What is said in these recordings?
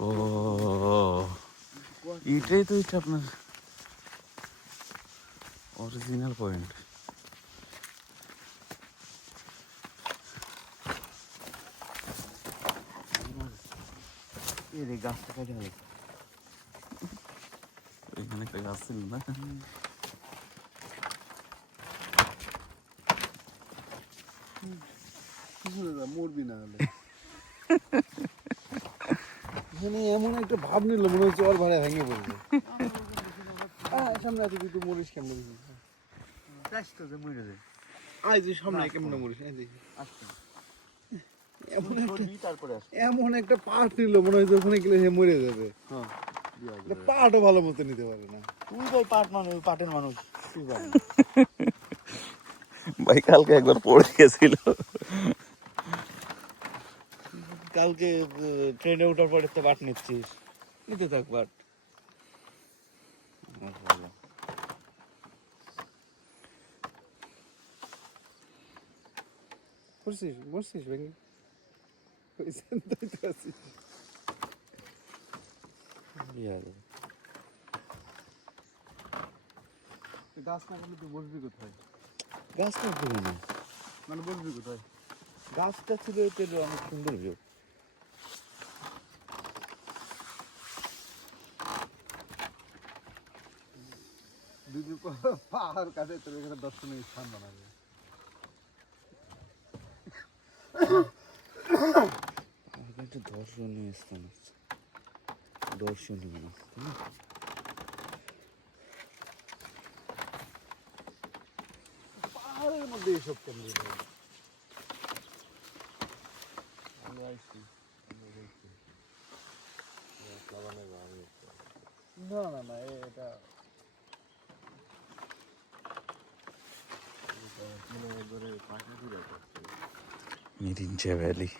ও এটাই তো হচ্ছে আপনার অরিজিনাল পয়েন্ট। এই গাছটা কাজে হবে। এখানে একটা গাছ ছিল না? মরবি না হলে এখানে এমন একটা ভাব নিল মনে হচ্ছে ওর ভাড়া ভেঙে পড়বে। সামনে আছে তুই মরিস কেমন আয় তুই সামনে কেমন মরিস দেখি এমন একটা পাট নিল মনে হচ্ছে ওখানে গেলে সে মরে যাবে। পাটও ভালো মতো নিতে পারে না। তুই ভাই পাট মানুষ, পাটের মানুষ তুই পারেন। ভাই কালকে একবার পড়ে গেছিল। কালকে ট্রেনে ওঠার পরে তো পাট নিচ্ছিস, নিতে থাক পাট। করছিস মরছিস ভেঙে গাছ না করলে তুই বসবি কোথায়? গাছটা ছিল না, মানে বসবি কোথায়? গাছটা ছিল এটা অনেক সুন্দর ভিউ। দুই পাহাড় কাটে তোর এখানে দর্শনীয় স্থান বানাবে। একটা দর্শনীয় স্থান আছে, দর্শনীয় পাহাড়ের মধ্যে এসব কেন? না না না এটা মিরিঞ্জা ভ্যালি।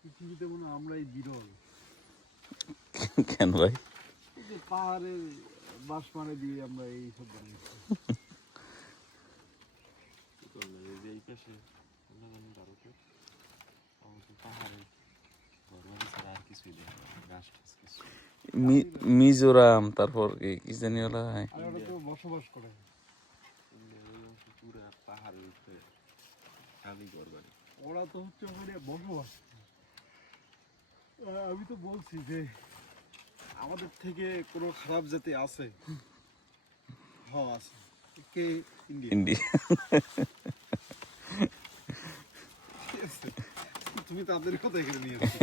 পৃথিবীতে মনে হয় আমরাই বিরল। কেন ভাই? এই যে পাহাড়ের বাঁশ মারা দিয়ে আমরা এই সব বানাইছি। মিজোরাম, তারপর কি জানি ওলা আর ওরা তো বসবাস করে। ওরা তো হচ্ছে ওখানে বসবাস। আমি তো বলছি যে আমাদের থেকে কোনো খারাপ জাতি আছে? হ্যাঁ আছে। কে? ইন্ডিয়া। ইন্ডিয়া। তুমি তাদের কথা এখানে নিয়ে আসছো।